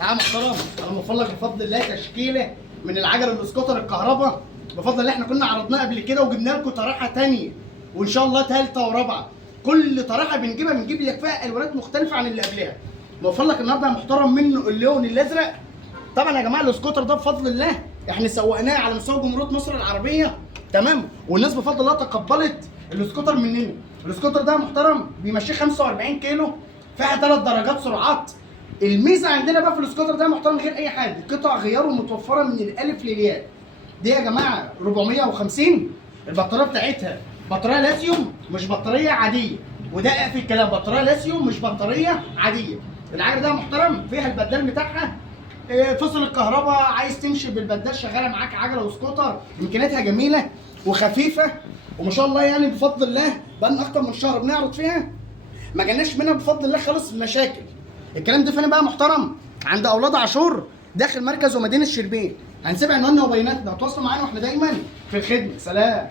يا محترم انا موفر لك بفضل الله تشكيله من العجل الاسكوتر الكهرباء بفضل الله. احنا كنا عرضناه قبل كده وجبنا لكم طريحه ثانيه وان شاء الله ثالثه ورابعه. كل طريحه بنجيبها بنجيب لك فيها الوانات مختلفه عن اللي قبلها. موفر لك النهارده يا محترم منه اللون الازرق. طبعا يا جماعه الاسكوتر ده بفضل الله احنا سوقناه على مستوى جمهوريه مصر العربيه تمام، والناس بفضل الله تقبلت الاسكوتر مننا. الاسكوتر ده يا محترم بيمشيه 45 كيلو، فيها 3 درجات سرعات. الميزه عندنا بقى في الاسكوتر ده يا محترم غير اي حاجه، قطع غياره متوفره من الالف للياء. دي يا جماعه 450. البطاريه بتاعتها بطاريه لاتيوم مش بطاريه عاديه، وده في الكلام بطاريه لاتيوم مش بطاريه عاديه. العجله ده يا محترم فيها البدال بتاعها، فصل الكهرباء، عايز تمشي بالبدال شغاله معاك عجله وسكوتر. امكانياتها جميله وخفيفه وما شاء الله، يعني بفضل الله بقالنا اكتر من شهر بنعرض فيها ما جالناش منها بفضل الله خالص مشاكل. الكلام ده فين بقى محترم؟ عند اولاد عاشور داخل مركز ومدينه شربين. هنسيب عنواننا وبياناتنا، تواصلوا معانا واحنا دايما في الخدمه. سلام.